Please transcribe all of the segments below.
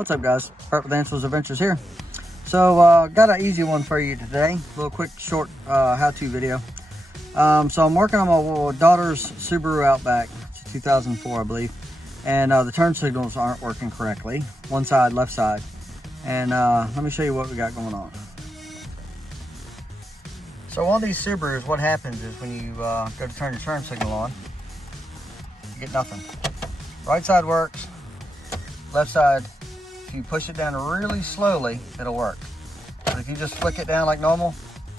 What's up, guys? Brett with Ansel's Adventures here. So got an easy one for you today, a little quick short how-to video. So I'm working on my daughter's Subaru Outback. It's a 2004, I believe, and the turn signals aren't working correctly, one side, left side. And let me show you what we got going on. So on these Subarus, what happens is when you go to turn your turn signal on, you get nothing. Right side works, left side, if you push it down really slowly, it'll work. But if you just flick it down like normal,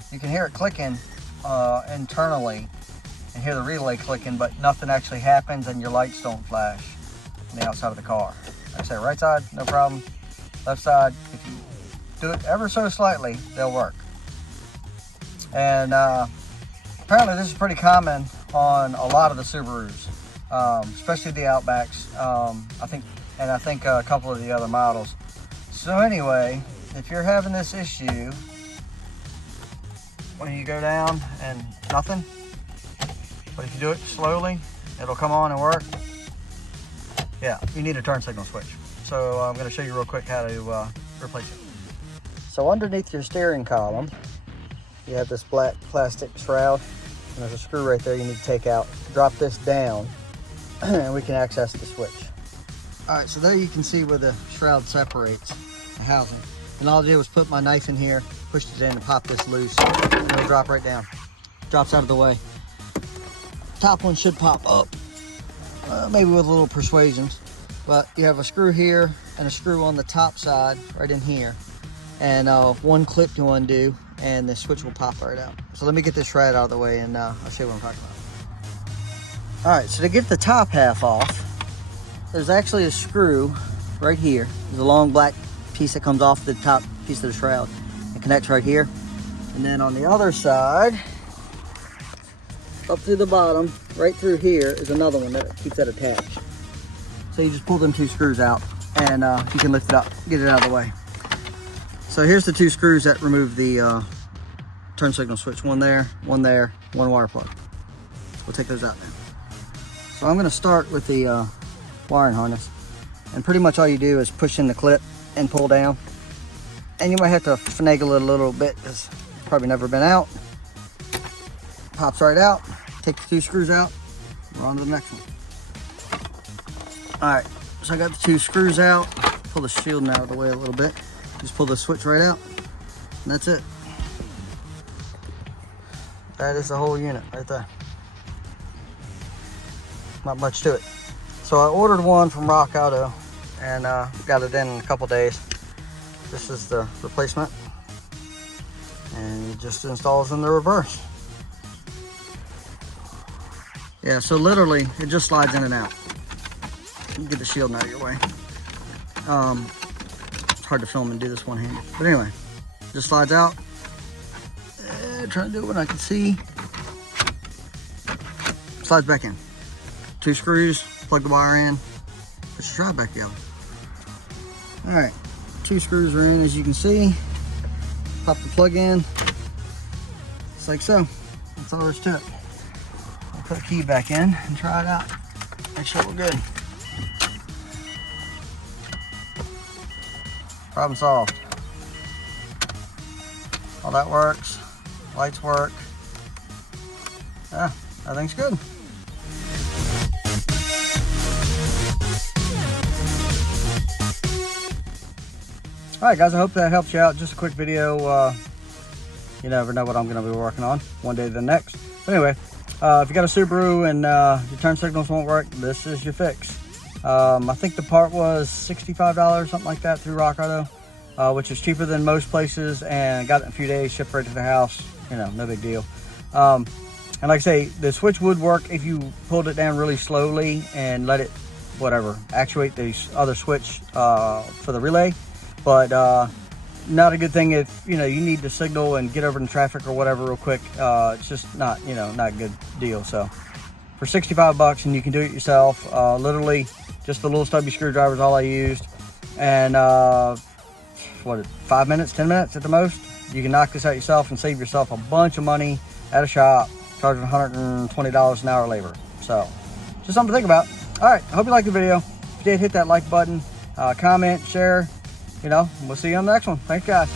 you can hear it clicking internally and hear the relay clicking, but nothing actually happens and your lights don't flash on the outside of the car. Like I say, right side, no problem. Left side, if you do it ever so slightly, they'll work. And apparently this is pretty common on a lot of the Subarus, especially the Outbacks. I think a couple of the other models. So anyway, if you're having this issue when you go down and nothing, but if you do it slowly, it'll come on and work. Yeah, you need a turn signal switch. So I'm going to show you real quick how to replace it. So underneath your steering column, you have this black plastic shroud, and there's a screw right there you need to take out. Drop this down, and we can access the switch. All right, so there you can see where the shroud separates the housing. And all I did was put my knife in here, pushed it in and pop this loose, and it'll drop right down. Drops out of the way. Top one should pop up, maybe with a little persuasion. But you have a screw here and a screw on the top side, right in here. And one clip to undo, and the switch will pop right out. So let me get this shroud out of the way, and I'll show you what I'm talking about. All right, so to get the top half off, there's actually a screw right here. There's a long black piece that comes off the top piece of the shroud. It connects right here. And then on the other side, up through the bottom, right through here, is another one that keeps that attached. So you just pull them two screws out, and you can lift it up, get it out of the way. So here's the two screws that remove the turn signal switch. One there, one wire plug. We'll take those out now. So I'm gonna start with the wiring harness. And pretty much all you do is push in the clip and pull down. And you might have to finagle it a little bit because it's probably never been out. Pops right out. Take the two screws out. We're on to the next one. All right, so I got the two screws out. Pull the shielding out of the way a little bit. Just pull the switch right out, and that's it. That is the whole unit right there. Not much to it. So I ordered one from Rock Auto, and got it in a couple days. This is the replacement, and it just installs in the reverse. Yeah, so literally it just slides in and out. Get the shield out of your way. It's hard to film and do this one-handed, but anyway, just slides out. Trying to do it when I can see. Slides back in. Two screws, plug the wire in, put your shroud back together. All right, two screws are in, as you can see. Pop the plug in, just like so. That's all there is to it. I'll put a key back in and try it out. Make sure we're good. Problem solved. All that works. Lights work. Yeah, everything's good. All right, guys, I hope that helps you out. Just a quick video. You never know what I'm going to be working on one day to the next. But anyway, if you got a Subaru and your turn signals won't work, this is your fix. I think the part was $65, something like that, through Rock Auto, which is cheaper than most places, and got it in a few days, shipped right to the house. You know, no big deal. And like I say, the switch would work if you pulled it down really slowly and let it, whatever, actuate the other switch for the relay. But not a good thing if, you know, you need to signal and get over in traffic or whatever real quick. It's just not, you know, not a good deal. So for 65 bucks, and you can do it yourself, literally just the little stubby screwdriver is all I used. And what, 5 minutes, 10 minutes at the most, you can knock this out yourself and save yourself a bunch of money at a shop, charging $120 an hour labor. So just something to think about. All right, I hope you liked the video. If you did, hit that like button. comment, share. You know, we'll see you on the next one. Thanks, guys.